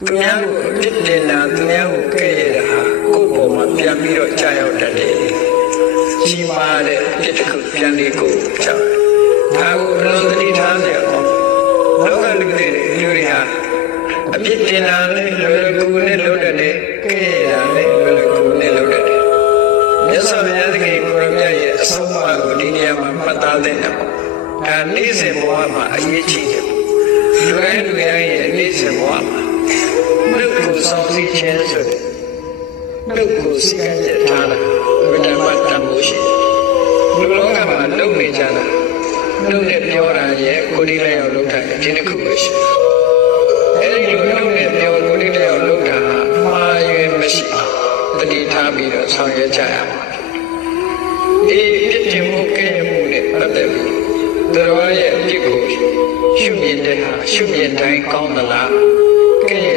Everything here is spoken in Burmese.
သူများကိုအပြစ်တင်တာသူများကိုကဲ့ရဲ့တာကိုယ့်ပေါ်မှာပြန်ပြီးတော့ကြာရောက်တတ်တယ်ကြီးမားတဲ့အပြစ်တစ်ခုပြန်လေးကိုကြောက်ဒါကိုအလုံးသတိထားကြအောင်လောကလူတွေဟာအပြစ်တင်တာလည်းလွယ်ကူနဲ့လုပ်တတ်တယ်ကဲ့ရဲ့တာလည်းလွယ်ကူနဲ့လုပ်တတ်တယ်မြတ်စွာဘုရားသခင်ကိုရမြတ်ရဲ့အဆုံးအမကိုဒီနေရာမှာမှတ်သားသင့်တယ်ပေါ့ဒါနေ့စဉ်ဘဝမှာအရေးကြီးတယ်လူတိုင်းလူတိုင်းရဲ့နေ့စဉ်ဘဝမှာနှုတ်ကိုစောင့်သိခြင်းဆိုတဲ့နှုတ်ကိုစိတ်ကြထားတာဘယ်တမ်းမှတန်ဖို့ရှိလူလောကမှာလုံနေကြတာနှုတ်နဲ့ပြောတာရဲ့ကိုယ်ဒီလည်းရောက်လုပ်တာဒီတစ်ခုပဲရှိအဲဒီလိုနှုတ်နဲ့